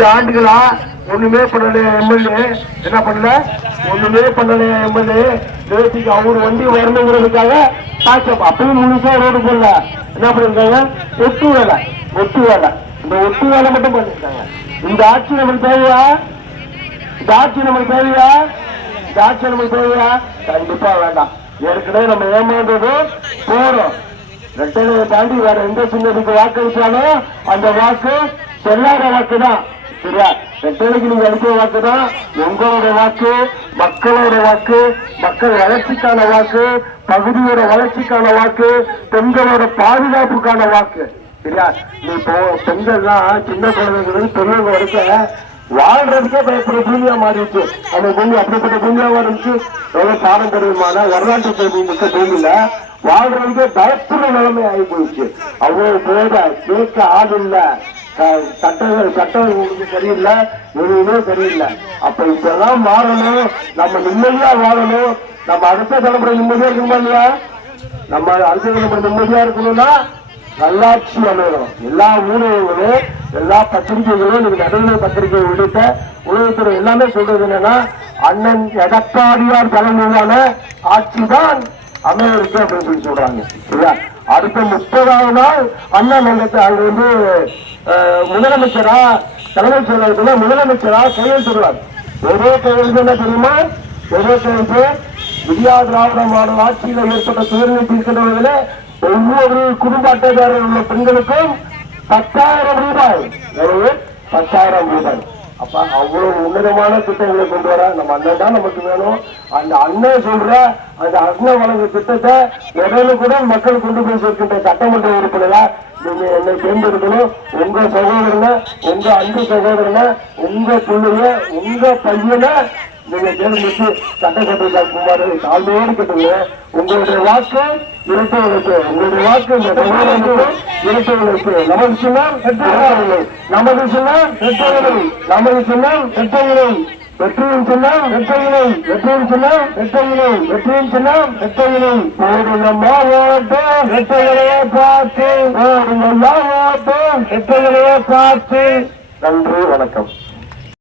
5 ஆண்டுகளா ஒண்ணுமே பண்ணல எம்எல்ஏ. என்ன பண்ணல? ஒண்ணுமே பண்ணல எம்எல்ஏ. நேற்றுக்கு அவரு வண்டி வரணுங்கிறதுக்காக அப்பயும் முழுசா ரோடு போடல. என்ன பண்ணிருக்காங்க? ஒட்டு வேலை. இந்த ஒட்டு வேலை மட்டும் பண்ணிருக்காங்க. இந்த ஆட்சி நமக்கு தேவையா? இந்த ஆட்சி நமக்கு தேவையா? கண்டிப்பா வேண்டாம். ஏற்கனவே நம்ம ஏமாந்தது போறோம். ரெட்டலையை தாண்டி வேற எந்த சின்னத்துக்கு வாக்களிச்சாலும் அந்த வாக்கு செல்லாத வாக்கு தான். சரியா? ரெட்டலைக்கு நீங்க அளிக்கிற வாக்கு தான் உங்களோட வாக்கு, மக்களோட வாக்கு, மக்கள் வளர்ச்சிக்கான வாக்கு, பகுதியோட வளர்ச்சிக்கான வாக்கு, பெண்களோட பாதுகாப்புக்கான வாக்கு. சரியா? நீ இப்போ பெண்கள்லாம் சின்ன குழந்தைங்களுக்கு பெரியவங்க வரைக்கும் வாழ்றதுக்கே பயப்பட பூமியா மாறிடுச்சு. அந்த பூமி அப்படிப்பட்ட பூமியாவா இருந்துச்சு. எவ்வளவு பாரம்பரியமான வரலாற்று பெருமை மிக்க பூமியில வாழ்றதுக்கே பயப்பட நிலைமை ஆகி போயிடுச்சு. அவ்வளவு போத கேட்க ஆள் இல்ல, சட்டம் சரியில்லை, எதுவுமே சரியில்லை. அப்ப இப்பெல்லாம் மாறணும். நம்ம நிம்மதியா வாழணும். நம்ம அடுத்த தலைமுறை நிம்மதியா இருக்கணுமா இல்லையா? நம்ம அடுத்த தலைமுறை நிம்மதியா இருக்கணும்னா நல்லாட்சி அமையணும். எல்லா ஊடகங்களும் எல்லா பத்திரிகைகளும் நடுநிலை பத்திரிகை உள்ளிட்ட உலகத்துறை எல்லாமே சொல்றது என்னன்னா அண்ணன் எடப்பாடியார் தலைமையிலான ஆட்சி தான் அமைய இருக்கு அப்படின்னு சொல்லி சொல்றாங்க. சரியா? அடுத்த 30வது நாள் அண்ணன் அங்க வந்து முதலமைச்சரா தலைமைச் செயலகத்துல முதலமைச்சரா கையெழுத்திடுவார். ஒரே கையெழுத்து என்ன தெரியுமா? ஒரே கையெழுத்து இந்தியா திராவிட மாடல் ஆட்சியில் ஏற்பட்ட துயர்நீட்டி இருக்கின்றவர்களே ஒவ்வொரு குடும்ப அட்டைதாரர் உள்ள பெண்களுக்கும் 10,000 ரூபாய். 10,000 ரூபாய். அப்ப அவ்வளவு உன்னதமான திட்டங்களை கொண்டு வர நம்ம அண்ணன் தான் நமக்கு வேணும். அந்த அண்ணன் சொல்ற அந்த அண்ணன் வழங்க திட்டத்தை உடனுக்குடன் மக்கள் கொண்டு போய் சேர்க்கின்ற சட்டமன்ற உறுப்பினரா நீங்க என்னை தேர்ந்தெடுக்கணும். உங்க சகோதரனை, உங்க அன்பு சகோதரனை, உங்க பிள்ளைய, உங்க பையனை நீங்க தேர்ந்தெடுத்து சட்டசபை குமார் தாழ்மையோடு கேட்டுங்க. உங்களுடைய வாக்கு இரட்டை உழைப்பு. உங்களுடைய வாக்கு இந்த சகோதரனுக்கு இரட்டை உழைப்பு. நமது சின்னம் வெற்றியில்லை. நமது சின்னம் வெற்றியில்லை. நமது சின்னம் வெற்றியில்லை. வெற்றியின் சின்னம் வெற்றியில்லை. வெற்றியின் சின்னம் வெற்றியில்லை. வெற்றியின் சின்னம் வெற்றியில்லை. ஓடுங்க மாவட்டம் வெற்றிகளையே பார்த்து, ஓடுங்க மாவட்டம் வெற்றிகளையே பார்த்து. நன்றி, வணக்கம்.